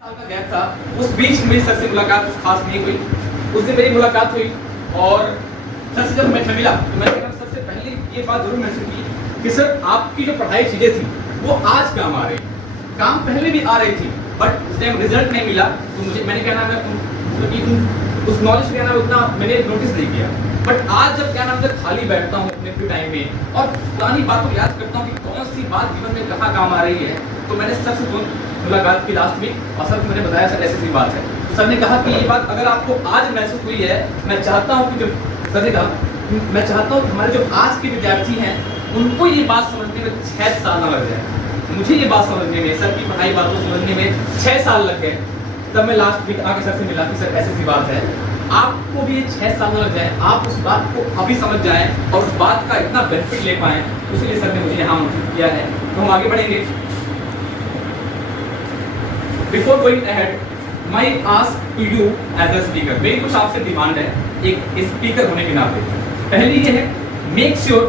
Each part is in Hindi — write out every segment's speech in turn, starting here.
साल का गैप था, उस बीच मेरी सर से मुलाकात कुछ खास नहीं हुई। उस दिन मेरी मुलाकात हुई और सर से जब मैं मिला तो मैंने कहा सर से पहले ये बात जरूर मेंशन की कि सर आपकी जो पढ़ाई चीजें थी वो आज काम आ रही, काम पहले भी आ रही थी, बट उस टाइम रिजल्ट नहीं मिला तो मुझे मैंने क्या नाम है उस नॉलेज क्या नाम उतना मैंने नोटिस नहीं किया। बट आज जब क्या नाम से खाली बैठता हूँ अपने फ्री टाइम में और पुरानी बातों याद करता हूँ कि कौन सी बात जीवन में कहाँ काम आ रही है, तो मैंने सर से मुलाकात की लास्ट वीक और सर मैंने बताया सर ऐसी बात है। तो सर ने कहा कि ये बात अगर आपको आज महसूस हुई है, मैं चाहता हूँ कि जो सर ने कहा मैं चाहता हूँ कि हमारे जो आज के विद्यार्थी हैं उनको ये बात समझने में 6 साल न लग जाए। मुझे ये बात समझने में, सर की पढ़ाई बातों समझने में 6 साल लग गए। तब मैं लास्ट वीक आके सर से मिला कि सर ऐसी बात है, आपको भी 6 साल न लग जाए, आप उस बात को अभी समझ जाएं और उस बात का इतना बेनिफिट ले पाएं, इसलिए सर ने मुझे यहाँ किया है। तो हम आगे बढ़ेंगे। Before going ahead, my ask to you as a speaker, मेरी कुछ आपसे डिमांड है एक स्पीकर होने के नाते। पहली ये है, make sure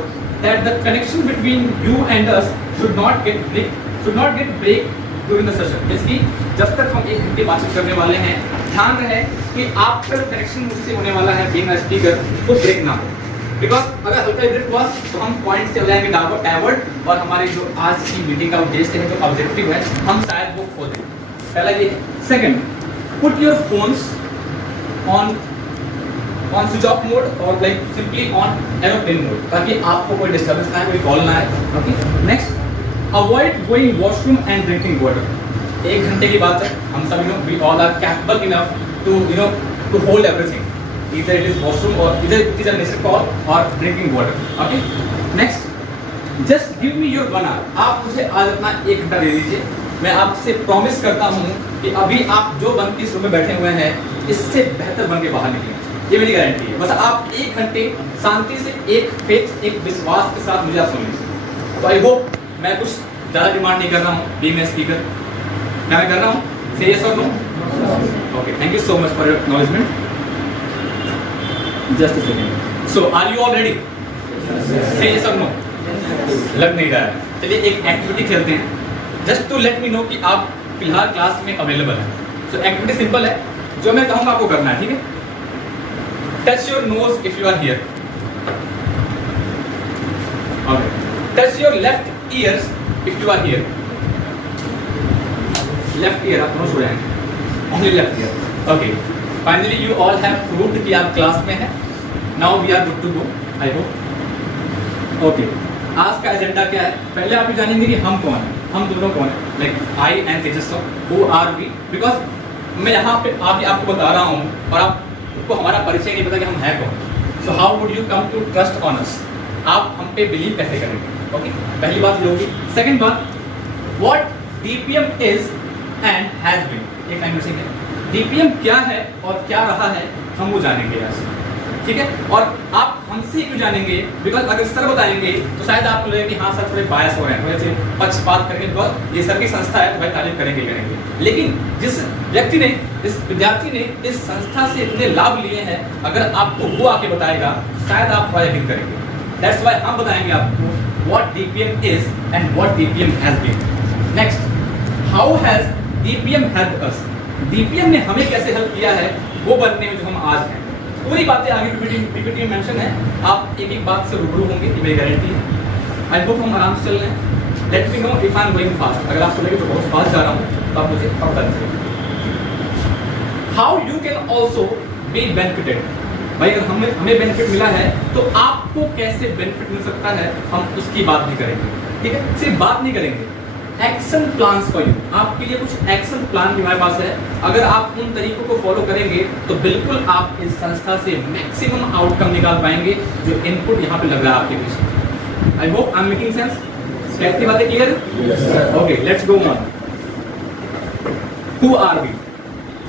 that the connection between you and us should not get break during the session। इसकी जब तक हम 1 घंटे बातचीत करने वाले हैं, ध्यान रहे कि आपका जो कनेक्शन मुझसे होने वाला है being a speaker वो ब्रेक ना हो। बिकॉज अगर हल्का ब्रेक हुआ तो हम पॉइंट से हो जाएंगे डाइवर्ट और हमारी जो आज की मीटिंग का उद्देश्य है, जो ऑब्जेक्टिव है, हम शायद वो खो दें। पहला ये है। Second, put your phones on switch off mode और like simply on aeroplane mode, ताकि आपको कोई डिस्टर्बेंस ना आए, कोई कॉल ना आए। Okay, next, avoid going washroom and drinking water. 1 घंटे की बात है, हम सभी लोग we all are capable enough to hold everything, either it is washroom or either it is a necessary call or drinking water. Okay, next, just give me your 1 hour। आप मुझे आज अपना 1 घंटा दे दीजिए। मैं आपसे प्रॉमिस करता हूँ कि अभी आप जो बन के इस रूम में बैठे हुए हैं इससे बेहतर बन के बाहर निकलेंगे, ये मेरी गारंटी है। बस आप 1 घंटे शांति से एक फेथ, एक विश्वास के साथ मुझे आप सुन लीजिए। तो आई होप, मैं कुछ ज़्यादा डिमांड नहीं कर रहा हूँ बीइंग ए स्पीकर। मैं कर रहा हूँ, से यस और no? Okay, thank you so much for your acknowledgement. Just a second. So, are you all ready? Say yes or no? लग नहीं रहा है। चलिए एक एक्टिविटी खेलते हैं, just to let me know कि आप फिलहाल क्लास में अवेलेबल हैं। सो एक्टिविटी सिंपल है, जो मैं कहूँगा आपको करना है, ठीक है? Touch your nose if you are here. Touch your left ears if you are here. Left ear आप दोनों छुड़े हैं, only left ear. Okay, finally you all have proved कि आप क्लास में हैं। Now we are good to go, I hope. Okay, आज का एजेंडा क्या है? पहले आप ये जानेंगे कि हम कौन हैं, हम दोनों कौन हैं, like I and Tejas, who are we. Because मैं यहाँ पे आपको बता रहा हूँ और आपको हमारा परिचय नहीं पता कि हम हैं कौन। So how would you come to trust on us? आप हम पे बिलीव कैसे करेंगे? ओके, पहली बात ये होगी। सेकेंड बात, what DPM is and has been. एक लाइन में है डीपीएम क्या है और क्या रहा है, हम वो जानेंगे यहाँ से, ठीक है? और आप हमसे क्यों जानेंगे? बिकॉज अगर सर बताएंगे तो शायद आप बोलेंगे कि हाँ सर थोड़े बायस हो रहे हैं, थोड़े से पक्षपात करेंगे, बिकॉज ये सर की संस्था है तो भाई तारीफ करेंगे ही करेंगे। लेकिन जिस व्यक्ति ने, जिस विद्यार्थी ने इस संस्था से इतने लाभ लिए हैं, अगर आपको वो आके बताएगा शायद आप थोड़ा यकीन करेंगे। दैट्स व्हाई हम बताएंगे आपको what DPM is and what DPM has been. Next, how has DPM helped us. DPM ने हमें कैसे हेल्प किया है वो बनने में जो हम आज हैं। पूरी बातें आगे पीपीटी में मेंशन है, आप एक एक बात से रूबरू होंगे, ये मेरी गारंटी है। आई होप हम आराम से चल रहे हैं। Late me know if I am going fast. अगर आपको लगे तो बहुत फास्ट जा रहा हूँ तो आप मुझे बता दीजिए। How you can also be benefited. भाई अगर हमें बेनिफिट मिला है तो आपको कैसे बेनिफिट मिल सकता है, हम उसकी बात भी करेंगे, ठीक है? सिर्फ बात नहीं करेंगे, एक्शन प्लान्स फॉर यू। आपके लिए कुछ एक्शन प्लान भी हमारे पास है। अगर आप उन तरीकों को फॉलो करेंगे तो बिल्कुल आप इस संस्था से मैक्सिमम आउटकम निकाल पाएंगे, जो इनपुट यहाँ पे लग रहा है आपके बीच। I hope I am making sense. कैसी बातें clear? Okay, let's go on. Who are we?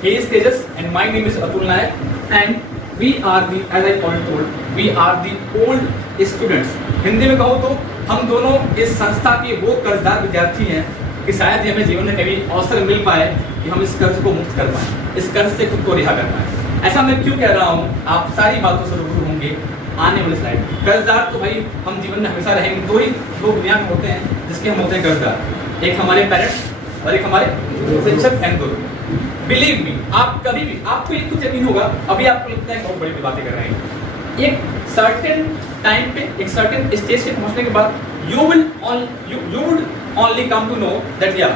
He is Tejas and my name is Atul Nayak and we are the, as I already told, we are the old students. Hindi में कहूँ तो हम दोनों इस संस्था के वो कर्जदार विद्यार्थी हैं कि शायद हमें जीवन में कभी अवसर मिल पाए कि हम इस कर्ज को मुक्त कर पाएं, इस कर्ज से खुद को रिहा कर पाएं। ऐसा मैं क्यों कह रहा हूँ, आप सारी बातों से रूबरू होंगे आने वाले स्लाइड। कर्जदार तो भाई हम जीवन में हमेशा रहेंगे, दो ही लोग दुनिया में होते हैं जिसके हम होते हैं कर्जदार, एक हमारे पेरेंट्स और एक हमारे शिक्षक एंड गुरु। बिलीव मी, आप कभी भी, आपको ये कुछ यकीन होगा, अभी आपको लगता है बहुत बड़ी बातें कर रहे हैं, एक सर्टेन टाइम पे, एक सर्टेन स्टेज पे पहुंचने के बाद you would only come to know that yeah,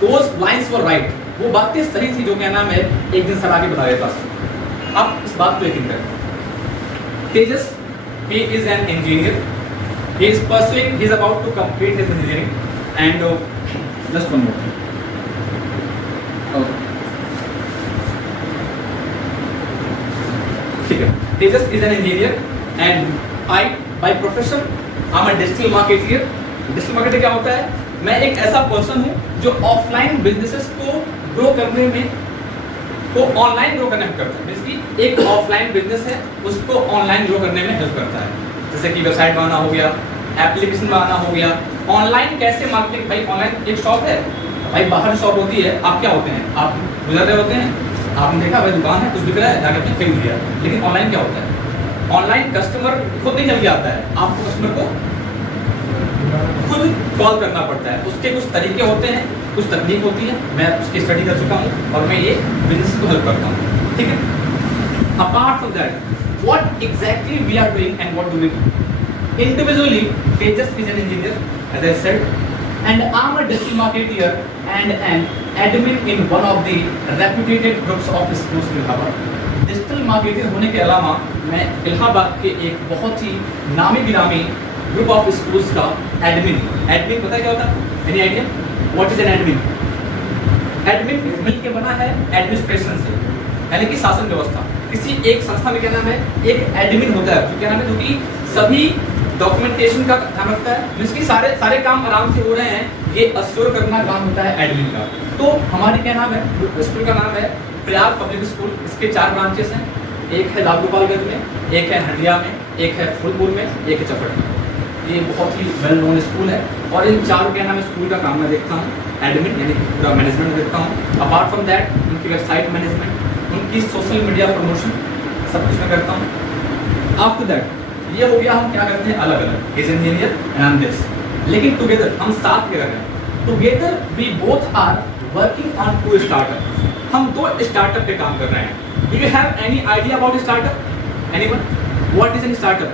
those lines were right, वो बातें सही थी, जो क्या नाम है एक दिन सर आके बता देता। आप इस बात को यकीन करें। तेजस, he is an engineer, he is about to complete his engineering and just one more thing. ठीक है, तेजस is an engineer and I by profession I'm a digital marketer. Digital marketer क्या होता है? मैं एक ऐसा पर्सन हूँ जो ऑफलाइन बिजनेसेस को ग्रो करने में, को ऑनलाइन ग्रो करने में करता है। बेसिकली एक ऑफलाइन बिजनेस है, उसको ऑनलाइन ग्रो करने में हेल्प करता है। जैसे कि वेबसाइट बनाना हो गया, एप्लीकेशन बनाना हो गया, ऑनलाइन कैसे मार्केटिंग। भाई ऑनलाइन एक शॉप है, भाई बाहर शॉप होती है, आप क्या होते हैं, आप गुजर रहे होते हैं, आपने देखा भाई दुकान है, कुछ बिक रहा है, जाके आपने खरीद लिया। लेकिन ऑनलाइन क्या होता है? ऑनलाइन कस्टमर खुद नहीं चल के आता है, आपको कस्टमर को खुद कॉल करना पड़ता है। उसके कुछ तरीके होते हैं, कुछ तकनीक होती है, मैं उसकी स्टडी कर चुका हूँ और मैं ये बिजनेस को हेल्प करता हूँ। ठीक है, apart from that, what exactly we are doing and what do we do? Individually, Tejas is an engineer, as I said, and I'm a digital marketer and an admin in one of the reputed groups of schools in Illahabad. Digital marketer होने के अलावा मैं इलाहाबाद के एक बहुत ही नामी गिरामी ग्रुप ऑफ स्कूल्स का एडमिन। एडमिन पता है क्या होता है? Any idea what is an admin? Admin मिलकर बना है एडमिनिस्ट्रेशन से, यानी कि शासन व्यवस्था। किसी एक संस्था में क्या नाम है, एक एडमिन होता है, जो क्या नाम है, जो कि सभी डॉक्यूमेंटेशन का ध्यान रखता है, जिसकी सारे काम आराम से हो रहे हैं, ये अश्योर करना काम होता है एडमिन का। तो हमारे क्या नाम है, स्कूल का नाम है प्रयाग पब्लिक स्कूल। इसके 4 ब्रांचेस हैं, एक है लाल गोपालगंज में, एक है हंडिया में, एक है फूलपुर में, एक है चपट में। ये बहुत ही वेल नोन स्कूल है और इन 4 क्या नाम है स्कूल का काम मैं देखता हूँ, एडमिन यानी पूरा मैनेजमेंट देखता हूँ। अपार्ट फ्रॉम दैट उनकी वेबसाइट मैनेजमेंट, उनकी सोशल मीडिया प्रमोशन, सब कुछ मैं करता हूँ। आफ्टर दैट ये हो गया, हम क्या करते हैं अलग अलग, is engineer and I am this, लेकिन टुगेदर हम साथ में रह, together we both are working on 2 startup. हम 2 स्टार्टअप पे काम कर रहे हैं। Do you have any idea about startup? Anyone? What is an startup?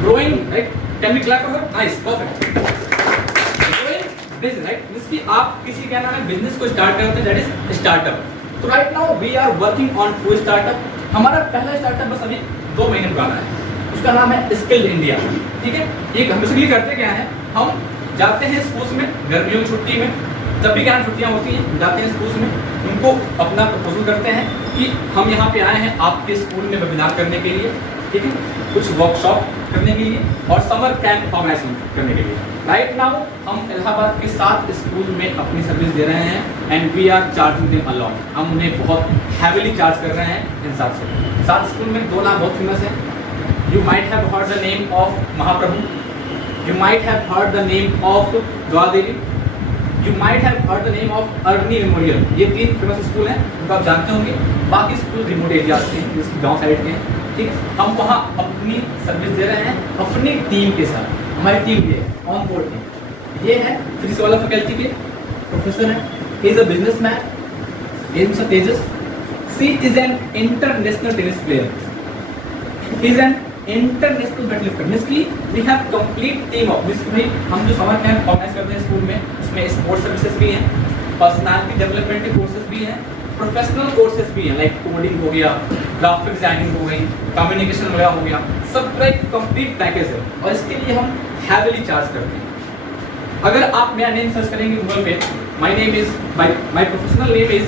Growing, right? Can we clap for her? Nice, perfect. Growing business, right? Means कि आप किसी क्या नाम है बिजनेस को स्टार्ट करते हैं, दैट इज स्टार्टअप। तो right now we are working on 2 startup. हमारा पहला स्टार्टअप बस अभी 2 महीने पुराना है, उसका नाम है स्किल्ड इंडिया। ठीक है, ये हम बेसिकली करते क्या है, हम जाते हैं स्कूल्स में गर्मियों की छुट्टी में, जब भी क्या छुट्टियां होती हैं, जाते हैं स्कूल्स में, उनको अपना प्रपोजल करते हैं कि हम यहाँ पे आए हैं आपके स्कूल में वेबिनार करने के लिए, ठीक है, कुछ वर्कशॉप करने के लिए और समर कैंप ऑर्गेनाइज करने के लिए। राइट नाउ हम इलाहाबाद के 7 स्कूल में अपनी सर्विस दे रहे हैं and we are charging them a lot. हम उन्हें बहुत हैवीली चार्ज कर रहे हैं इन 7 स्कूल में। 2 नाम बहुत फेमस है। You might have heard the name of Mahaprabhu, you might have heard the name of Dwadevi, you might have heard the name of Arni memorial. ये 3 फेमस स्कूल हैं, उनको आप जानते होंगे। बाकी स्कूल रिमोट एरिया के हैं, जिसकी गाँव साइड के हैं। ठीक है, हम वहाँ अपनी सर्विस दे रहे हैं अपनी टीम के साथ। हमारी टीम ये ऑन बोर्ड टीम, ये है फिजिक्स वाला फैकल्टी के प्रोफेसर है, he is a businessman, he is Tejas, she is an international tennis player, he is an international weightlifter. Means की we have complete team of means भाई हम जो समर कैंप ऑर्गेनाइज करते हैं स्कूल में, इसमें स्पोर्ट्स सर्विसेज भी हैं, पर्सनालिटी डेवलपमेंट के कोर्सेज भी हैं, प्रोफेशनल कोर्सेज भी हैं, लाइक कोडिंग हो गया, ग्राफिक डिजाइनिंग हो गई, कम्युनिकेशन वगैरह हो गया, सब एक कंप्लीट पैकेज है और इसके लिए हम हैवीली चार्ज करते हैं। अगर आप मेरा नेम सर्च करेंगे गूगल पे, my name is my professional name is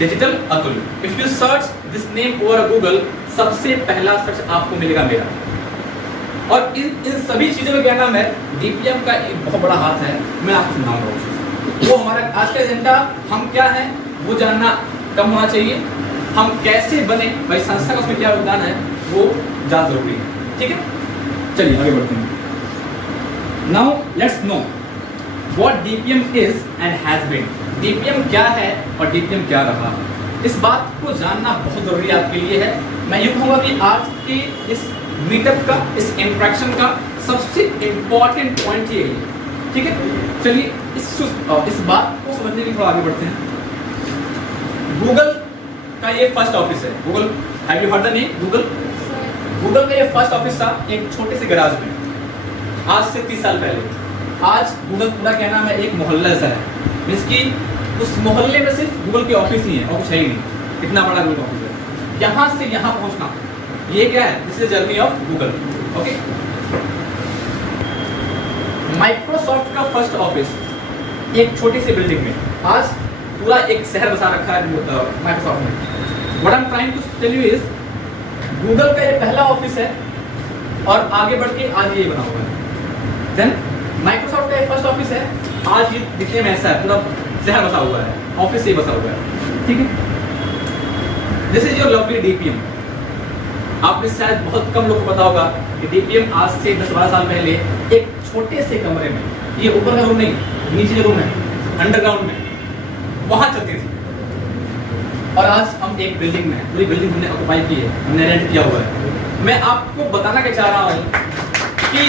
@digital Atul. If you search this name over Google, सबसे पहला सर्च आपको मिलेगा मेरा। और इन सभी चीज़ों में क्या नाम है, डीपीएम का एक बहुत बड़ा हाथ है। मैं आपको सुनाऊंगा वो हमारा आज का एजेंडा। हम क्या हैं वो जानना कम होना चाहिए, हम कैसे बने, भाई संस्था का उसमें क्या योगदान है वो ज़्यादा जरूरी है। ठीक है, चलिए आगे बढ़ते हैं। Now let's know what DPM is and has been. DPM क्या है और डीपीएम क्या रहा, इस बात को जानना बहुत जरूरी आपके लिए है। मैं यूँ कहूँगा कि आज के इस मीटअप का, इस इंट्रैक्शन का सबसे इंपॉर्टेंट पॉइंट ये है। ठीक है, चलिए इस बात को समझने के लिए थोड़ा आगे बढ़ते हैं। गूगल का ये फर्स्ट ऑफिस है। Google, have you heard the name Google? Google का ये फर्स्ट ऑफिस था एक छोटे से गैराज में, आज से 30 साल पहले। आज गूगल पूरा क्या नाम है, एक मोहल्ला जैसा है, मीन्स कि उस मोहल्ले में सिर्फ गूगल के ऑफिस ही है और कुछ है ही नहीं, इतना बड़ा गूगल ऑफिस है। यहाँ से यहाँ पहुँचना, ये क्या है, this is journey of Google. Okay, Microsoft का फर्स्ट ऑफिस एक छोटी सी बिल्डिंग में, आज पूरा एक शहर बसा रखा है माइक्रोसॉफ्ट ने। What I am trying to tell you is, Google का ये पहला ऑफिस है और आगे बढ़ के आज ये बना हुआ है। देन माइक्रोसॉफ्ट का ये फर्स्ट ऑफिस है, आज ये दिखने में ऐसा है, पूरा शहर बसा हुआ है, ऑफिस से ही बसा हुआ है। ठीक है, this is your lovely DPM. आपने शायद बहुत कम लोग को पता होगा कि डीपीएम आज से 10-12 साल पहले एक छोटे से कमरे में, ये ऊपर का रूम नहीं, नीचे का रूम है, अंडरग्राउंड में, वहां चलती थी। और आज हम एक बिल्डिंग में हैं, पूरी बिल्डिंग हमने ऑक्युपाई की है, हमने रेंट किया हुआ है। मैं आपको बताना क्या चाह रहा हूं कि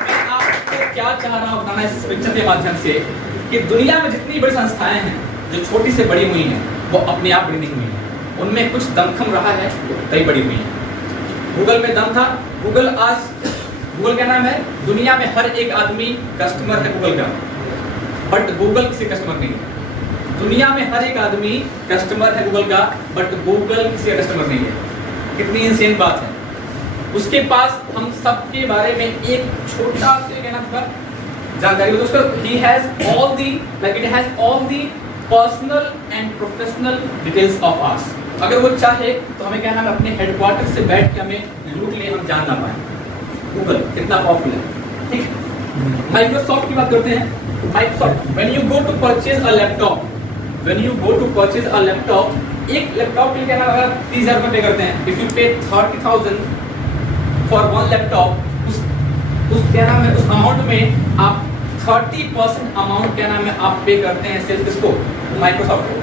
मैं आपको क्या चाह रहा हूं बताना इस पिक्चर के माध्यम से कि दुनिया में जितनी बड़ी संस्थाएं हैं जो छोटी से बड़ी हुई हैं, वो अपने आप बड़ी नहीं हुई हैं, उनमें कुछ दमखम रहा है, कई बड़ी हुई है। गूगल में दम था। गूगल क्या नाम है, दुनिया में हर एक आदमी कस्टमर है गूगल का, बट गूगल किसी कस्टमर नहीं है। दुनिया में हर एक आदमी कस्टमर है गूगल का, बट गूगल किसी का कस्टमर नहीं है। कितनी इंसेन बात है। उसके पास हम सबके बारे में एक छोटा से क्या नाम का जानकारी होती है, उसका he has all the like it has all the personal and professional details of us। अगर वो चाहे तो हमें क्या नाम है, अपने हेडक्वार्टर से बैठ के हमें लूट लिए, हम जान ना पाए। गूगल कितना पॉपुलर है। ठीक, माइक्रोसॉफ्ट की बात करते हैं। Microsoft, when you go to purchase a laptop, एक लैपटॉप के लिए क्या नाम है, 30,000 रुपये पे करते हैं। इफ यू पे 30,000 फॉर वन लैपटॉप, उस क्या नाम है, उस अमाउंट में आप 30% अमाउंट क्या नाम है आप पे करते हैं सिर्फ इसको, माइक्रोसॉफ्ट को।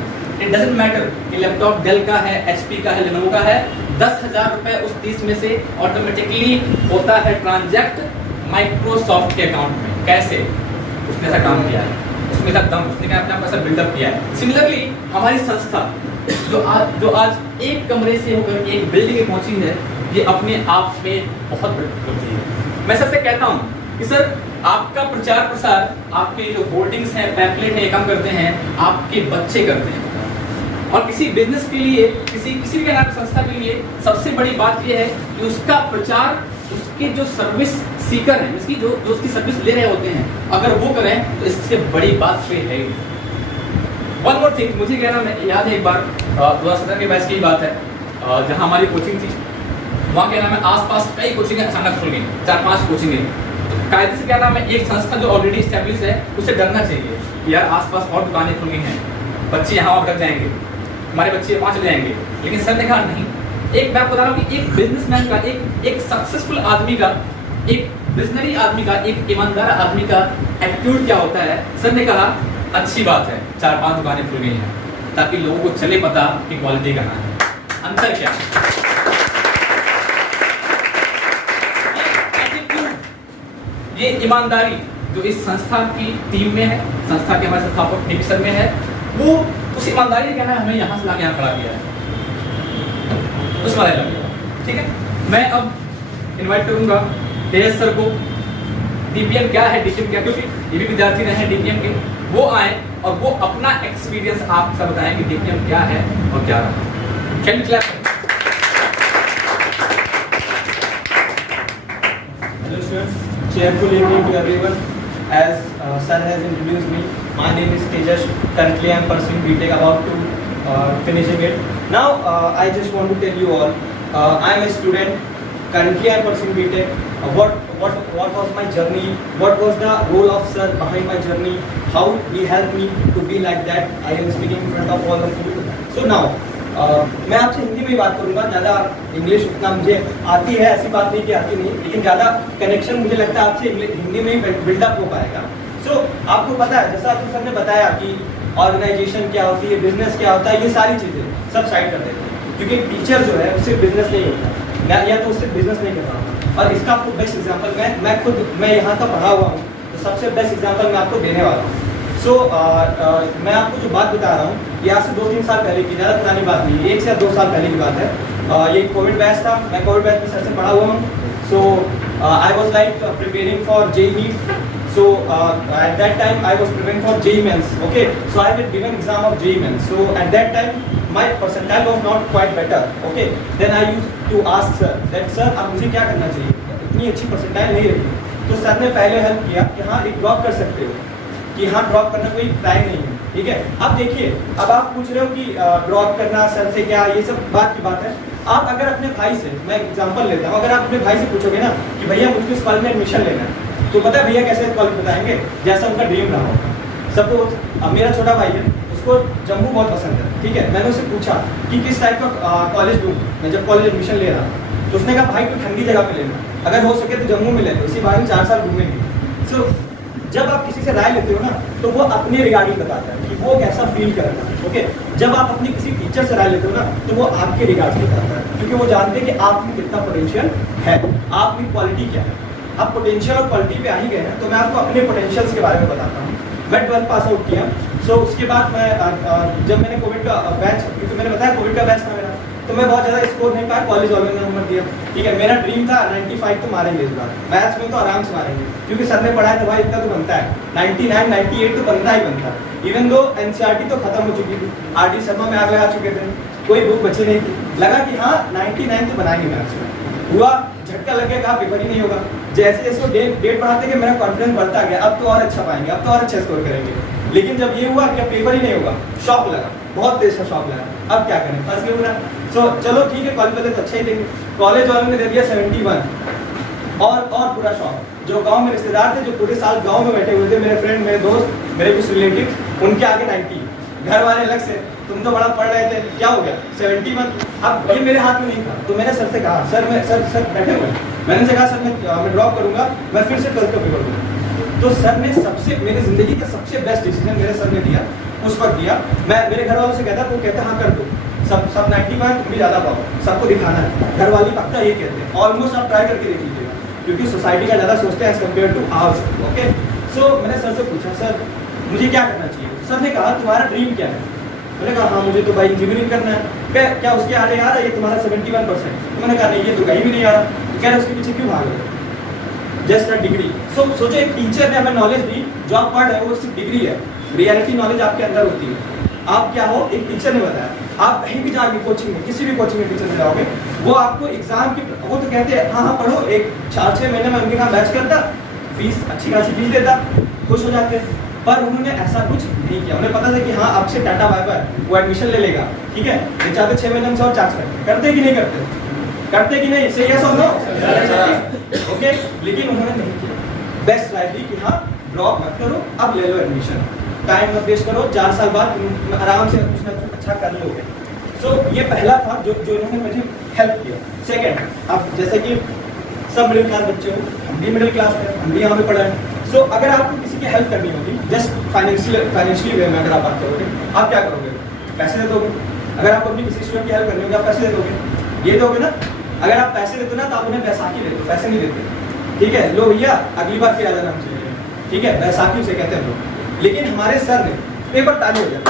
इट डजंट मैटर कि लैपटॉप डेल का है, एचपी का है, लेनोवो का है, 10,000 रुपए उस 30 में से ऑटोमेटिकली होता है ट्रांजैक्ट माइक्रोसॉफ्ट के अकाउंट में। कैसे? उसने ऐसा काम किया है, उसने ऐसा दम, उसने अपने आप ऐसा बिल्डअप किया है। सिमिलरली हमारी संस्था जो आज एक कमरे से होकर एक बिल्डिंग में पहुंची है, ये अपने आप में बहुत बड़ी होती है। मैं सबसे कहता हूँ कि सर आपका प्रचार प्रसार, आपके जो होर्डिंग्स हैं, पैम्पलेट हैं, ये काम करते हैं आपके बच्चे करते हैं। और किसी बिजनेस के लिए, किसी भी संस्था के लिए सबसे बड़ी बात यह है कि उसका प्रचार, उसके जो सर्विस सीकर हैं, इसकी जो उसकी सर्विस ले रहे होते हैं, अगर वो करें तो इससे बड़ी बात कोई है ही। वन मोर थिंग, मुझे क्या नाम है, याद है एक बार 2017 के बैच की बात है, जहाँ हमारी कोचिंग थी, वहाँ क्या नाम है आसपास कई कोचिंग अचानक खुल गई, 4-5 कोचिंग। कायदे से क्या नाम है, एक संस्था जो ऑलरेडी स्टैब्लिश है उसे डरना चाहिए कि यार आसपास और दुकानें खुल गई हैं, बच्चे यहाँ वहाँ जाएंगे, हमारे बच्चे वहाँ चले जाएंगे। लेकिन सर ने कहा नहीं। एक मैं आपको बता रहा हूँ कि एक बिजनेसमैन का, एक सक्सेसफुल आदमी का, एक विजनरी आदमी का, एक ईमानदार आदमी का एटीट्यूड क्या होता है। सर ने कहा अच्छी बात है 4-5 दुकानें खुल गई हैं, ताकि लोगों को चले पता कि क्वालिटी कहाँ है, अंतर क्या है। ये ईमानदारी जो इस संस्था की टीम में है, संस्था के हमारे संस्थापक डीपी सर में है, वो उस ईमानदारी क्या है हमें यहाँ से लाके यहाँ खड़ा किया है, उस वाले लगे। ठीक है, मैं अब इनवाइट करूंगा तेज सर को। डीपीएम क्या है, डीपीएम क्या, क्योंकि ये भी विद्यार्थी रहे हैं डीपीएम के, वो आए और वो अपना एक्सपीरियंस आपसे बताएं कि डीपीएम क्या है और क्या रहा। Can you clap? Hello students, cheerful evening to everyone. As sir has introduced me, my name is Tejas. Currently I am pursuing BTech, about to finishing it. Now I just want to tell you all, I am a student. Currently I am pursuing BTech. What was my journey? What was the role of sir behind my journey? How he helped me to be like that? I am speaking in front of all the people. So now मैं आपसे हिंदी में ही बात करूंगा, ज़्यादा इंग्लिश उतना मुझे आती है, ऐसी बात नहीं कि आती नहीं, लेकिन ज़्यादा कनेक्शन मुझे लगता है आपसे हिंदी में ही बिल्डअप हो पाएगा। सो आपको पता है, जैसा आपने सबने बताया कि ऑर्गेनाइजेशन क्या होती है, बिजनेस क्या होता है, ये सारी चीज़ें सब साइड कर देते हैं। क्योंकि टीचर जो है उससे बिजनेस नहीं होता, मैं या तो उससे बिजनेस नहीं कर रहा हूँ। और इसका आपको बेस्ट एग्जांपल मैं यहाँ का पढ़ा हुआ हूँ, तो सबसे बेस्ट एग्जांपल मैं आपको देने वाला हूँ। सो मैं आपको जो बात बता रहा हूँ ये आज से 2-3 साल पहले की, ज़्यादा पुरानी बात नहीं है, 1 से 2 साल पहले की बात है। ये कोविड बैच था, मैं कोविड बैच में सर से पढ़ा हुआ हूँ। So I was like preparing for JEE. So at that time I was preparing for JEE Mains. Okay, so I had given exam of JEE Mains. So at that time my percentile was not quite better. Okay, then I used to ask sir that sir अब मुझे क्या करना चाहिए, इतनी अच्छी परसेंटाइल नहीं रही। तो सर ने पहले हेल्प किया कि हाँ एक ड्रॉप कर सकते हो, कि हाँ ड्रॉप करना कोई टाइम नहीं है, ठीक है। अब देखिए, अब आप पूछ रहे हो कि ड्रॉप करना सर से क्या, ये सब बात की बात है। आप अगर अपने भाई से, मैं एग्जांपल लेता हूँ, अगर आप अपने भाई से पूछोगे ना कि भैया मुझको इस कॉलेज में एडमिशन लेना है, तो पता है भैया कैसे कॉलेज बताएंगे, जैसा उनका ड्रीम रहा होगा। सपोज अब मेरा छोटा भाई है, उसको जम्मू बहुत पसंद है, ठीक है। मैंने उससे पूछा कि किस टाइप का कॉलेज लूँ, मैं जब कॉलेज एडमिशन ले रहा, तो उसने कहा भाई कोई ठंडी जगह पे लेना, अगर हो सके तो जम्मू में ले लो, इसी बारे में 4 साल घूमेंगे। सो जब आप किसी से राय लेते हो ना, तो वो अपने रिगार्डिंग बताता है कि वो कैसा फील कर रहा है। ओके, जब आप अपनी किसी टीचर से राय लेते हो ना, तो वो आपके रिगार्डिंग बताता है, क्योंकि वो जानते हैं कि आप में कितना पोटेंशियल है, आप में क्वालिटी क्या है। आप पोटेंशियल और क्वालिटी पे आ ही गए हैं, तो मैं आपको अपने पोटेंशियल्स के बारे में बताता हूँ। मैं 12th पास आउट किया। सो उसके बाद मैं जब मैंने कोविड का बैच, क्योंकि मैंने बताया कोविड का बैच था मेरा, तो मैं बहुत ज़्यादा स्कोर नहीं पाया, कॉलेज वालों ने नंबर दिया, ठीक है। मेरा ड्रीम था 95 तो मारेंगे इस बार, मैथ्स में तो आराम से मारेंगे, क्योंकि सर ने पढ़ाया तो भाई इतना तो बनता है, 99 98 तो बनता ही बनता है। इवन दो NCERT तो खत्म हो चुकी थी, RD शर्मा में आग लगा चुके थे, कोई बुक बची नहीं थी, लगा कि हाँ 99 तो बनाएंगे मैथ्स में। हुआ, झटका लग गया, कहा पेपर ही नहीं होगा। जैसे जैसे वो डेट बढ़ाते गए, मेरा कॉन्फिडेंस बढ़ता गया, अब तो और अच्छा पाएंगे, अब तो और अच्छा स्कोर करेंगे। लेकिन जब ये हुआ कि पेपर ही नहीं होगा, शॉक लगा, बहुत तेज सा शॉक लगा। अब क्या करें, फंस गए पूरा। सो चलो ठीक है, कॉलेज वाले तो अच्छा ही देंगे, कॉलेज वालों ने दे दिया 71 और पूरा शॉक। जो गांव में रिश्तेदार थे, जो पूरे साल गांव में बैठे हुए थे, मेरे फ्रेंड, मेरे दोस्त, मेरे कुछ रिलेटिव, उनके आगे 90, घर वाले अलग से, तुम तो बड़ा पढ़ रहे थे, क्या हो गया 71। अब ये मेरे हाथ में नहीं था, तो मैंने सर से कहा सर मैं सर बैठे हुए, मैंने से कहा सर मैं ड्रॉप करूंगा, मैं फिर से 12th का पेपर दूंगा। तो सर ने सबसे, मेरी जिंदगी का सबसे बेस्ट डिसीजन मेरे सर ने दिया, उस वक्त दिया। मैं मेरे घर वालों से कहता, वो कहते हाँ कर दो, सब 95 तुम भी ज़्यादा पाओ, सबको दिखाना है। घर वाली पक्का ये कहते हैं, ऑलमोस्ट आप ट्राई करके देख लीजिएगा, क्योंकि सोसाइटी का ज़्यादा सोचते हैं as compare to ours. Okay, so मैंने सर से पूछा सर मुझे क्या करना चाहिए। सर ने कहा तुम्हारा ड्रीम क्या है। मैंने कहा हाँ मुझे तो भाई इंजीनियरिंग करना है। क्या उसके आगे आ रहा है ये तुम्हारा 71%। तो मैंने कहा नहीं ये तो कहीं भी नहीं आ रहा। तो कह रहे उसके पीछे क्यों भाग रहे, जस्ट अ डिग्री। सोचो एक टीचर ने हमें नॉलेज दी, जो आप पढ़ रहे हो वो सिर्फ डिग्री है, रियलिटी नॉलेज आपके अंदर होती है। आप क्या हो, एक टीचर ने बताया, आप कहीं भी जाओगे कोचिंग में, किसी भी कोचिंग में टीचर में जाओगे, वो आपको एग्जाम की, वो तो कहते हैं हाँ पढ़ो, एक 4-6 महीने में उनके यहाँ बैच करता, फीस अच्छी खासी फीस देता, खुश हो जाते। पर उन्होंने ऐसा कुछ नहीं किया। उन्हें पता था कि हाँ आपसे टाटा बाय बाय, वो एडमिशन ले लेगा, ठीक है। ये चाहते 6 महीने में और चार्ज करते कि नहीं करते, करते कि नहीं, से यस और नो, ओके। लेकिन उन्होंने नहीं किया, बेस्ट राय दी कि हाँ ड्रॉप मत करो, अब ले लो एडमिशन, टाइम मत वेस्ट करो, 4 साल बाद तुम आराम से कुछ ना कुछ अच्छा कर लोगे। सो ये पहला था जो इन्होंने मुझे हेल्प किया। सेकेंड, अब जैसे कि सब मिडिल क्लास बच्चे हो, हम भी मिडिल क्लास है, हम भी यहाँ पे पढ़ा है। सो अगर आपको किसी की हेल्प करनी होगी, जस्ट फाइनेंशियली वे में अगर आप बात करोगे, आप क्या करोगे, पैसे दे दोगे। अगर आपको अपनी किसी स्टूडेंट की हेल्प करनी होगी, आप पैसे दे दोगे, ये दोगे ना। अगर आप पैसे देते ना तो आप उन्हें बैसाखी देते, पैसे नहीं देते, ठीक है। लो भैया अगली बार फिर आ जाना हमसे, ठीक है, बैसाखी उसे कहते हैं लोग। लेकिन हमारे सर ने, एक बार ताली हो जाए,